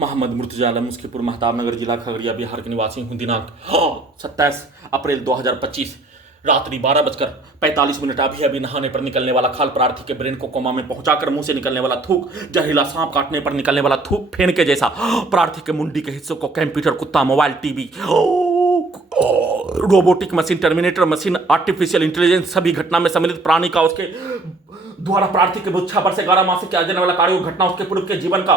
मोहम्मद मुर्तजा आलम मुस्कीपुर महताबनगर जिला खगड़िया बिहार के निवासी हूँ। दिनांक 27 अप्रैल 2025 रात्रि 12:45 अभी नहाने पर निकलने वाला खाल प्रार्थी के ब्रेन को कोमा में पहुंचाकर मुंह से निकलने वाला थूक, जहरीला सांप काटने पर निकलने वाला थूक फेन के जैसा प्रार्थी के मुंडी के हिस्सों को कंप्यूटर, कुत्ता, mobile, TV, robotic machine, terminator machine, artificial intelligence सभी घटना में सम्मिलित प्राणी का उसके द्वारा प्रार्थी के बुच्छा पर से 11 माह से किया जाने वाला कार्य घटना, उसके पूर्व के जीवन का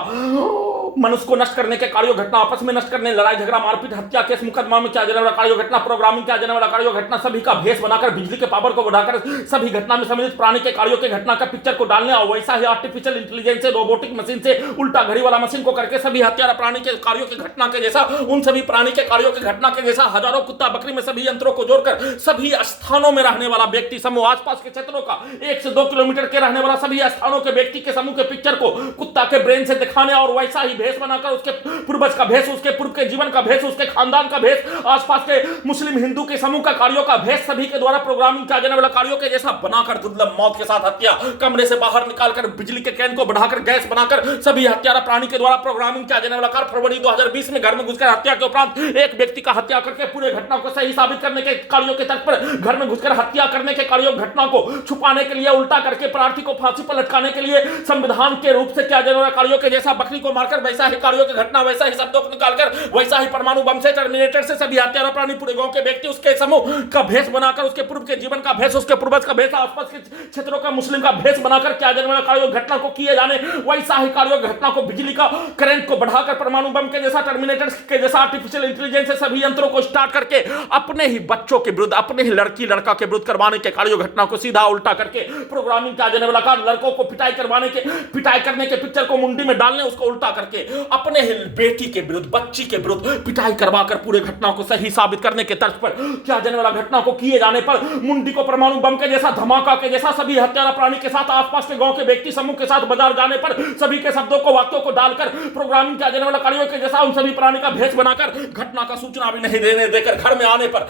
मनुष्य को नष्ट करने के कार्यों घटना, आपस में नष्ट करने, लड़ाई झगड़ा, मारपीट, हत्या केस मुकदमा में किया जाने वाला कार्यों घटना, प्रोग्रामिंग किया जाने वाला कार्यों घटना, सभी का भेष बनाकर बिजली के पावर को बढ़ाकर सभी घटना में सम्मिलित प्राणी के कार्यों के घटना का पिक्चर को डालने और वैसा ही आर्टिफिशियल इंटेलिजेंस से, रोबोटिक मशीन से, उल्टा घड़ी वाला मशीन को करके सभी हत्यारा प्राणी के कार्यों के घटना के जैसा, उन सभी प्राणी के कार्यों के घटना के जैसा हजारों कुत्ता बकरी में सभी यंत्रों को जोड़कर सभी स्थानों में रहने वाला व्यक्ति समूह, आसपास के क्षेत्रों का 1 से 2 किलोमीटर के रहने वाला सभी स्थानों के व्यक्ति के समूह के पिक्चर को कुत्ता के ब्रेन से दिखाने और वैसा ही भेष बनाकर उसके पूर्वज का भेष, उसके पूर्व के जीवन का भेष, उसके खानदान का भेष, आसपास के मुस्लिम हिंदू के समूह का कार्यों का भेष सभी के द्वारा प्रोग्रामिंग किया जाने वाला कार्यों के जैसा बनाकर दुर्लभ मौत के साथ हत्या, कमरे से बाहर निकालकर बिजली के कैन को बढ़ाकर गैस बनाकर सभी हत्यारा प्राणी के द्वारा प्रोग्रामिंग किया जाने वाला कार्य फरवरी 2020 में घर में घुसकर हत्या के उपरांत एक व्यक्ति का हत्या करके पूरे घटना को सही साबित करने के कार्यों के तर्ज पर घर में घुसकर हत्या करने के कार्यों घटना को छुपाने के लिए उल्टा करके प्रार्थी को फांसी पर लटकाने के लिए संविधान के रूप से किया जाने वाला कार्यों के जैसा बकरी को मारकर वैसा ही कार्यों की घटना, वैसा ही शब्दों को निकालकर वैसा ही परमाणु बम से, टर्मिनेटर से सभी हत्यारा प्राणी पूरे गांव के व्यक्ति उसके समूह का भेष बनाकर उसके पूर्व के जीवन का भेष, उसके पूर्वज का भेष, आसपास के क्षेत्रों का मुस्लिम का भेष बनाकर किया जाने वाला कार्यों घटना को किए जाने वैसा ही कार्यों घटना को बिजली का करंट को बढ़ाकर परमाणु बम के जैसा, टर्मिनेटर के जैसा, आर्टिफिशियल इंटेलिजेंस से सभी यंत्रों को स्टार्ट करके अपने ही बच्चों के विरुद्ध, अपने ही लड़की लड़का के विरुद्ध करवाने के कार्यों घटना को सीधा उल्टा करके प्रोग्रामिंग किया जाने वाला कार्य, लड़कों को पिटाई करने के पिक्चर को मुंडी में डालने उसको उल्टा करके अपने ही बेटी के विरुद्ध, बच्ची के विरुद्ध पिटाई करवाकर पूरे घटना को सही साबित करने के तर्ज पर किया जाने वाला घटना को किए जाने पर मुंडी को परमाणु बम के जैसा, धमाका के जैसा सभी हत्यारा प्राणी के साथ, आसपास के गांव के व्यक्ति समूह के साथ बाजार जाने पर सभी के शब्दों को, वाक्यों को डालकर प्रोग्रामिंग किया जाने वाला कार्यों के जैसा उन सभी प्राणी का भेष बनाकर घटना का सूचना भी नहीं देने देकर घर में आने पर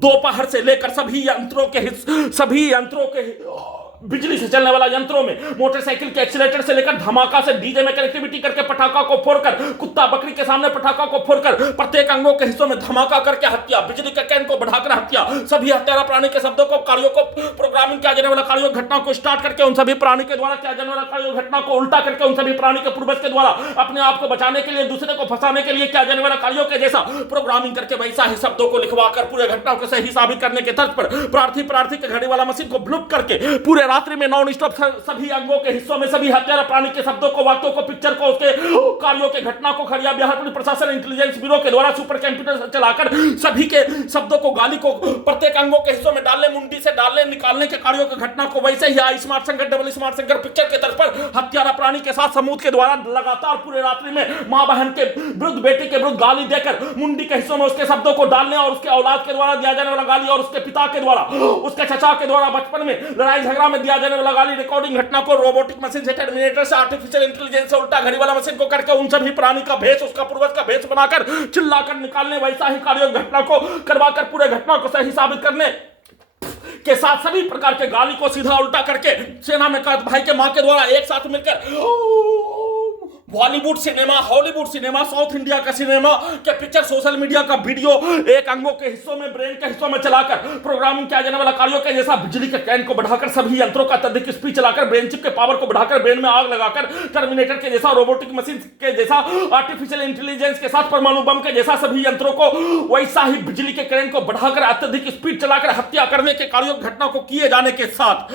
दोपहर से लेकर सभी यंत्रों के बिजली से चलने वाला यंत्रों में, मोटरसाइकिल के एक्सीलेटर से लेकर धमाका से डीजे में कनेक्टिविटी करके पटाखा को फोड़कर, कुत्ता बकरी के सामने पटाखा को फोड़कर प्रत्येक अंगों के हिस्सों में धमाका करके हत्या, बिजली के कैन को बढ़ाकर हत्या, सभी हत्यारा प्राणी के शब्दों को, कार्यों को, प्रोग्रामिंग किया जाने वाला कार्यों घटना को स्टार्ट करके उन सभी प्राणी के द्वारा किया जाने वाला कार्यों घटना को उल्टा करके उन सभी प्राणी के पूर्वज के द्वारा अपने आप को बचाने के लिए, दूसरे को फंसाने के लिए किया जाने वाला कार्यों के जैसा प्रोग्रामिंग करके वैसा ही शब्दों को लिखवाकर पूरे घटना को सही साबित करने के तर्ज पर प्रार्थी के घड़ी वाला मशीन को ब्लूप करके पूरे रात्रि में नॉन स्टॉप सभी अंगों के हिस्सों में सभी हत्यारा प्राणी के शब्दों को, वाक्यों को, पिक्चर को, उसके कार्यों के घटना को खड़िया बिहार पुलिस प्रशासन इंटेलिजेंस ब्यूरो के द्वारा सुपर कंप्यूटर से चलाकर सभी के शब्दों को, गाली को प्रत्येक अंगों के हिस्सों में डालने, मुंडी से डालने, निकालने के कार्यों की घटना को वैसे ही स्मार्ट संकर, डबल स्मार्ट संकर पिक्चर के तर्ज पर हत्यारा प्राणी के साथ समूह के द्वारा लगातार पूरे रात्रि में मां बहन के विरुद्ध, बेटी के विरुद्ध गाली देकर मुंडी के हिस्सों में उसके शब्दों को डालने और उसके औलाद के द्वारा दिया जाने वाला गाली और उसके पिता के द्वारा, उसके चचा के द्वारा बचपन में लड़ाई झगड़ा में दिया जाने वाला गाली रिकॉर्डिंग घटना को रोबोटिक मशीन से, टर्मिनेटर से, आर्टिफिशियल इंटेलिजेंस से, उल्टा घड़ी वाला मशीन को करके उन सभी प्राणी का भेष, उसका पूर्वज का भेष बनाकर चिल्लाकर निकालने वैसा ही कार्य घटना को करवाकर पूरे घटना को सही साबित करने के साथ सभी प्रकार के गाली को सीधा उल्टा करके सेना में भाई के मां के द्वारा एक साथ मिलकर Bollywood cinema, Hollywood cinema, south India का सिनेमा के पिक्चर, सोशल मीडिया का वीडियो एक अंगों के हिस्सों में, ब्रेन के हिस्सों में चलाकर प्रोग्रामिंग किया जाने वाला कार्यों के जैसा बिजली के कैन को बढ़ाकर सभी यंत्रों का अत्यधिक स्पीड चलाकर ब्रेन चिप के पावर को बढ़ाकर ब्रेन में आग लगाकर टर्मिनेटर के जैसा, रोबोटिक मशीन के जैसा, आर्टिफिशियल इंटेलिजेंस के साथ परमाणु बम के जैसा सभी यंत्रों को वैसा ही बिजली के करंट को बढ़ाकर अत्यधिक स्पीड चलाकर हत्या करने के कार्यों घटना को किए जाने के साथ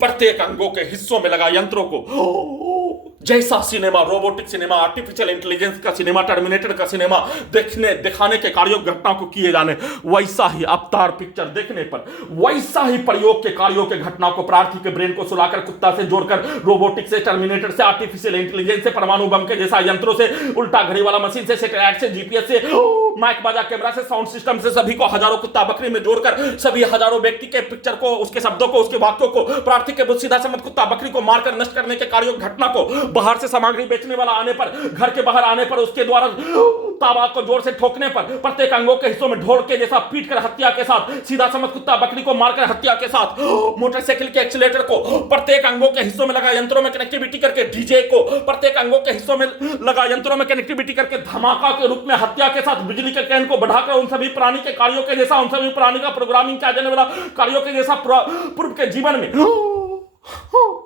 प्रत्येक अंगों के हिस्सों में लगा यंत्रों को जैसा cinema, robotic cinema, artificial intelligence का सिनेमा, टर्मिनेटर का सिनेमा दिखाने के कार्यों घटना को किए जाने वैसा ही अवतार पिक्चर देखने पर वैसा ही प्रयोग के कार्यों के घटना को प्रार्थी के ब्रेन को सुलाकर, कुत्ता से जोड़कर, रोबोटिक से, टर्मिनेटर से, आर्टिफिशियल इंटेलिजेंस से, परमाणु बम के जैसा यंत्रों से, उल्टा घड़ी वाला मशीन से, सैटेलाइट से, जीपीएस से, माइक बाजा कैमरा से, साउंड सिस्टम से सभी को हजारों कुत्ता बकरी में जोड़कर सभी हजारों व्यक्ति के पिक्चर को, उसके शब्दों को, उसके वाक्यों को, प्रार्थी के सीधा समझ कुत्ता बकरी को मारकर नष्ट करने के कार्यों घटना को बाहर से सामग्री बेचने वाला आने पर, घर के बाहर आने पर उसके द्वारा ताबा को जोर से ठोकने पर प्रत्येक अंगों के हिस्सों में ढोल के जैसा पीट कर हत्या के साथ, सीधा समझ कुत्ता बकरी को मारकर हत्या के साथ, मोटरसाइकिल के एक्सीलेटर को प्रत्येक अंगों के हिस्सों में लगा यंत्रों में कनेक्टिविटी करके, डीजे को प्रत्येक अंगों के हिस्सों में लगा यंत्रों में कनेक्टिविटी करके धमाका के रूप में हत्या के साथ, बिजली के कैन को बढ़ाकर उन सभी प्राणी के कार्यों के जैसा, उन सभी प्राणी का प्रोग्रामिंग किया जाने वाला कार्यों के जैसा पूर्व के जीवन में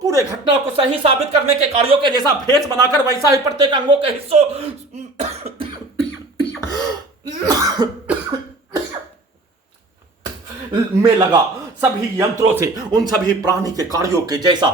पूरे घटना को सही साबित करने के कार्यों के जैसा भेष बनाकर वैसा ही प्रत्येक अंगों के हिस्सों में लगा सभी यंत्रों से उन सभी प्राणी के कार्यों के जैसा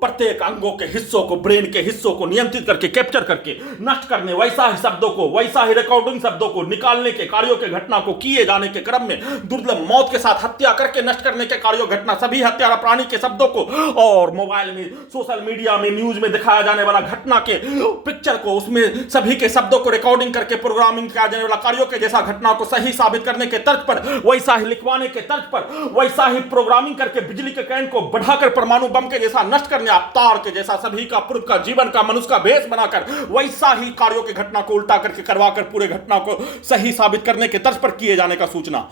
प्रत्येक अंगों के हिस्सों को, ब्रेन के हिस्सों को नियंत्रित करके, कैप्चर करके नष्ट करने, वैसा ही शब्दों को, वैसा ही रिकॉर्डिंग शब्दों को निकालने के कार्यों के घटना को किए जाने के क्रम में दुर्लभ मौत के साथ हत्या करके नष्ट करने के कार्यों घटना, सभी हत्यारा प्राणी के शब्दों को और मोबाइल में, सोशल मीडिया में, न्यूज में दिखाया जाने वाला घटना के पिक्चर को, उसमें सभी के शब्दों को रिकॉर्डिंग करके प्रोग्रामिंग किया जाने वाला कार्यों के जैसा घटना को सही साबित करने के तर्ज पर, वैसा ही लिखवाने के तर्ज पर, वैसा ही प्रोग्रामिंग करके बिजली के कैन को बढ़ाकर परमाणु बम के जैसा नष्ट करने, अवतार के जैसा सभी का पूर्व का जीवन का मनुष्य का भेष बनाकर वैसा ही कार्यों की घटना को उल्टा करके करवाकर पूरे घटना को सही साबित करने के तर्ज पर किए जाने का सूचना